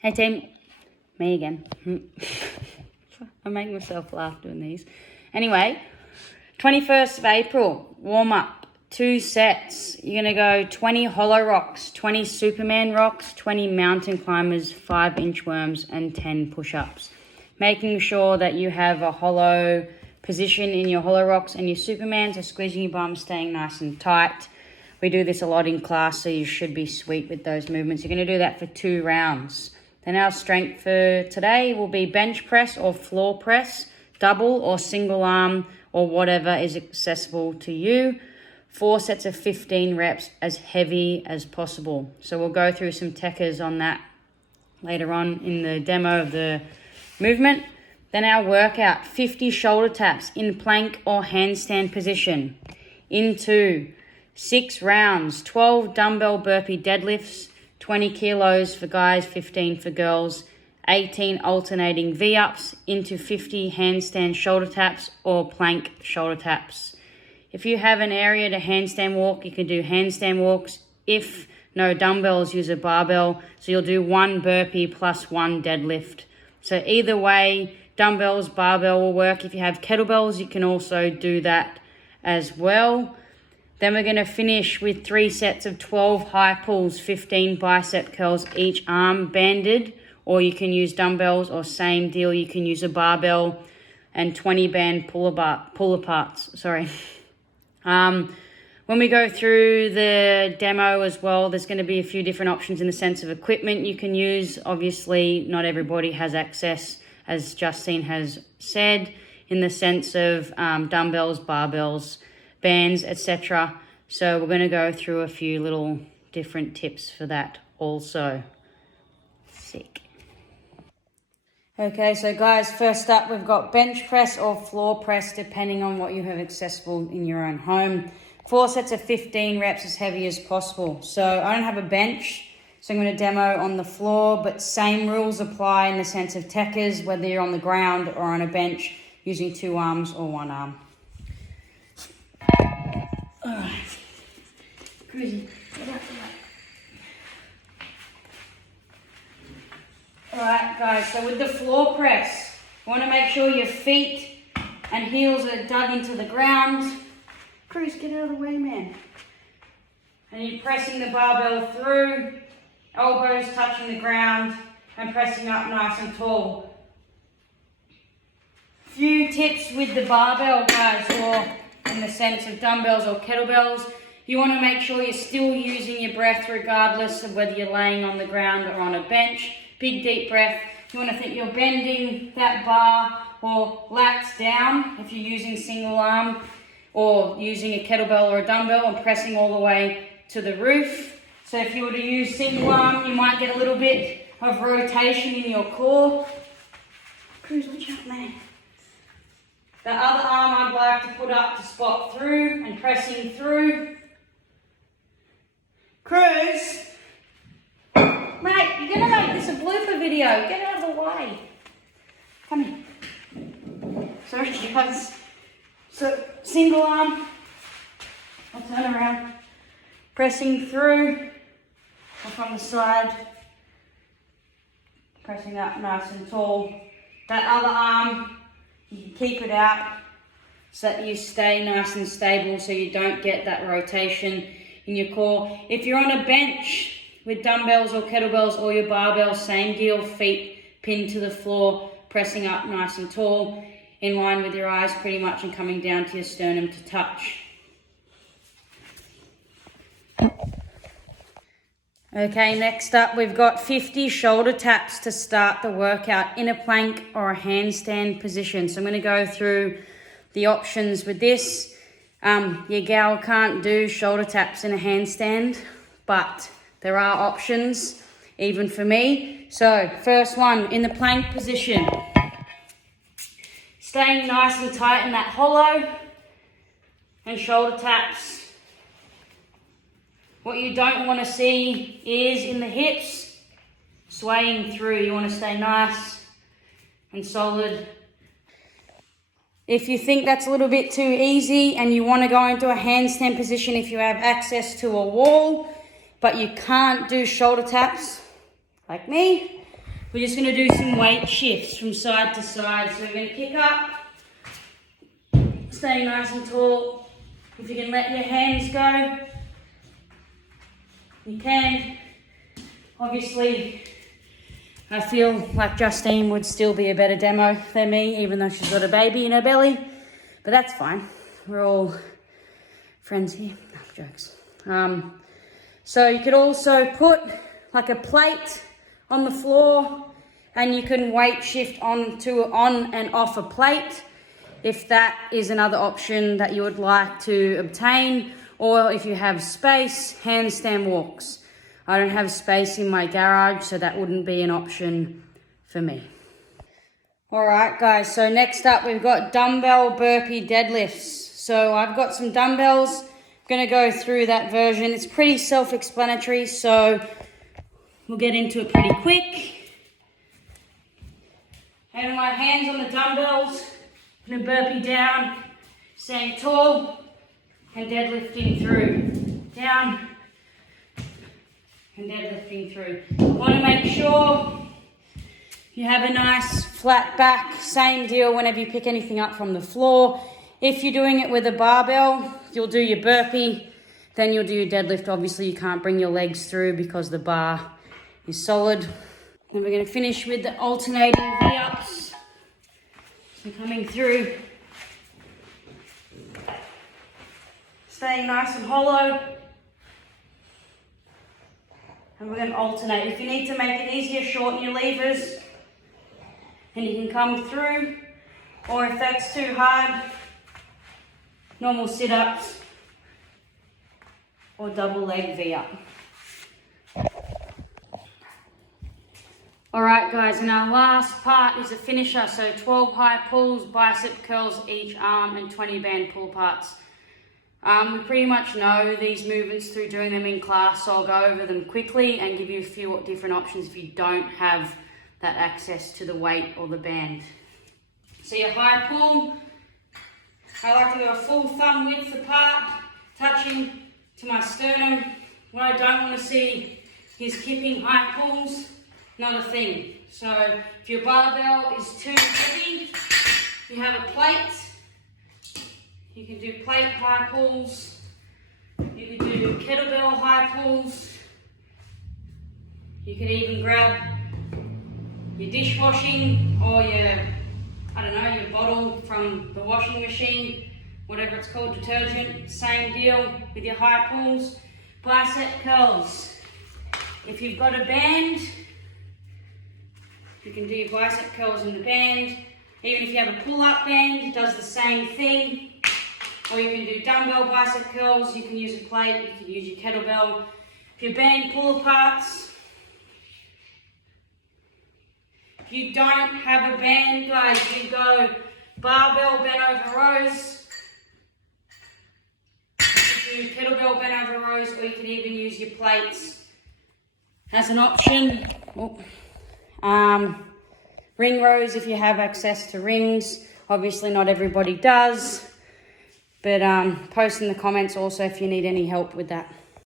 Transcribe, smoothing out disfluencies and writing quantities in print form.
Hey team, me again. I make myself laugh doing these. Anyway, 21st of April, warm up, 2 sets. You're gonna go 20 hollow rocks, 20 Superman rocks, 20 mountain climbers, 5 inchworms, and 10 push-ups. Making sure that you have a hollow position in your hollow rocks and your Superman, so squeezing your bum, staying nice and tight. We do this a lot in class, so you should be sweet with those movements. You're gonna do that for 2 rounds. Then our strength for today will be bench press or floor press, double or single arm, or whatever is accessible to you. 4 sets of 15 reps, as heavy as possible. So we'll go through some techers on that later on in the demo of the movement. Then our workout, 50 shoulder taps in plank or handstand position. Into 6 rounds, 12 dumbbell burpee deadlifts, 20 kilos for guys, 15 for girls, 18 alternating V-ups into 50 handstand shoulder taps or plank shoulder taps. If you have an area to handstand walk, you can do handstand walks. If no dumbbells, use a barbell. So you'll do 1 burpee plus 1 deadlift. So either way, dumbbells, barbell will work. If you have kettlebells, you can also do that as well. Then we're going to finish with 3 sets of 12 high pulls, 15 bicep curls each arm banded, or you can use dumbbells, or same deal, you can use a barbell, and 20 band pull aparts. When we go through the demo as well, there's going to be a few different options in the sense of equipment you can use. Obviously, not everybody has access, as Justine has said, in the sense of dumbbells, barbells, bands, etc. So we're going to go through a few little different tips for that also. Sick. Okay, so guys, first up we've got bench press or floor press, depending on what you have accessible in your own home. 4 sets of 15 reps, as heavy as possible. So I don't have a bench, so I'm going to demo on the floor, but same rules apply in the sense of techers, whether you're on the ground or on a bench, using 2 arms or 1 arm. Alright, crazy. Alright guys, so with the floor press, you want to make sure your feet and heels are dug into the ground. Cruz, get out of the way, man. And you're pressing the barbell through, elbows touching the ground, and pressing up nice and tall. Few tips with the barbell, guys, or in the sense of dumbbells or kettlebells. You want to make sure you're still using your breath regardless of whether you're laying on the ground or on a bench. Big deep breath. You want to think you're bending that bar or lats down if you're using single arm, or using a kettlebell or a dumbbell and pressing all the way to the roof. So if you were to use single arm, you might get a little bit of rotation in your core. Cruz, watch out, man. The other arm I'd like to put up to spot through and pressing through. Cruz, mate, you're going to make this a blooper video. Get out of the way. Come here. Sorry, guys. So, single arm. I'll turn around. Pressing through. Up on the side. Pressing up nice and tall. That other arm, you can keep it out so that you stay nice and stable, so you don't get that rotation in your core. If you're on a bench with dumbbells or kettlebells or your barbell, same deal, feet pinned to the floor, pressing up nice and tall, in line with your eyes pretty much, and coming down to your sternum to touch. Okay, next up we've got 50 shoulder taps to start the workout in a plank or a handstand position. So I'm going to go through the options with this. Your gal can't do shoulder taps in a handstand, but there are options, even for me. So first one, in the plank position. Staying nice and tight in that hollow and shoulder taps. What you don't want to see is in the hips swaying through. You want to stay nice and solid. If you think that's a little bit too easy and you want to go into a handstand position, if you have access to a wall, but you can't do shoulder taps like me, we're just going to do some weight shifts from side to side. So we're going to kick up, stay nice and tall. If you can let your hands go, you can. Obviously, I feel like Justine would still be a better demo than me, even though she's got a baby in her belly. But that's fine. We're all friends here. No, jokes. So you could also put like a plate on the floor, and you can weight shift on and off a plate if that is another option that you would like to obtain, or if you have space, handstand walks. I don't have space in my garage, so that wouldn't be an option for me. All right, guys, so next up we've got dumbbell burpee deadlifts. So I've got some dumbbells. I'm gonna go through that version. It's pretty self-explanatory, so we'll get into it pretty quick. And my hands on the dumbbells, I'm gonna burpee down, staying tall, and deadlifting through. Down, and deadlifting through. Want to make sure you have a nice flat back. Same deal whenever you pick anything up from the floor. If you're doing it with a barbell, you'll do your burpee, then you'll do your deadlift. Obviously, you can't bring your legs through because the bar is solid. Then we're going to finish with the alternating V-ups. So coming through, staying nice and hollow. And we're going to alternate. If you need to make it easier, shorten your levers and you can come through. Or if that's too hard, normal sit-ups or double leg V-up. Alright guys, and our last part is a finisher. So 12 high pulls, bicep curls each arm, and 20 band pull parts. We pretty much know these movements through doing them in class, so I'll go over them quickly and give you a few different options if you don't have that access to the weight or the band. So your high pull, I like to go a full thumb width apart, touching to my sternum. What I don't want to see is kipping high pulls, not a thing. So if your barbell is too heavy, you have a plate. You can do plate high pulls, you can do kettlebell high pulls, you can even grab your dishwashing or your, your bottle from the washing machine, whatever it's called, detergent, same deal with your high pulls. Bicep curls, if you've got a band, you can do your bicep curls in the band. Even if you have a pull-up band, it does the same thing. Or you can do dumbbell bicep curls, you can use a plate, you can use your kettlebell. If you're band pull aparts, if you don't have a band, guys, you go barbell bent over rows, you can do kettlebell bent over rows, or you can even use your plates as an option. Ring rows if you have access to rings. Obviously not everybody does. But post in the comments also if you need any help with that.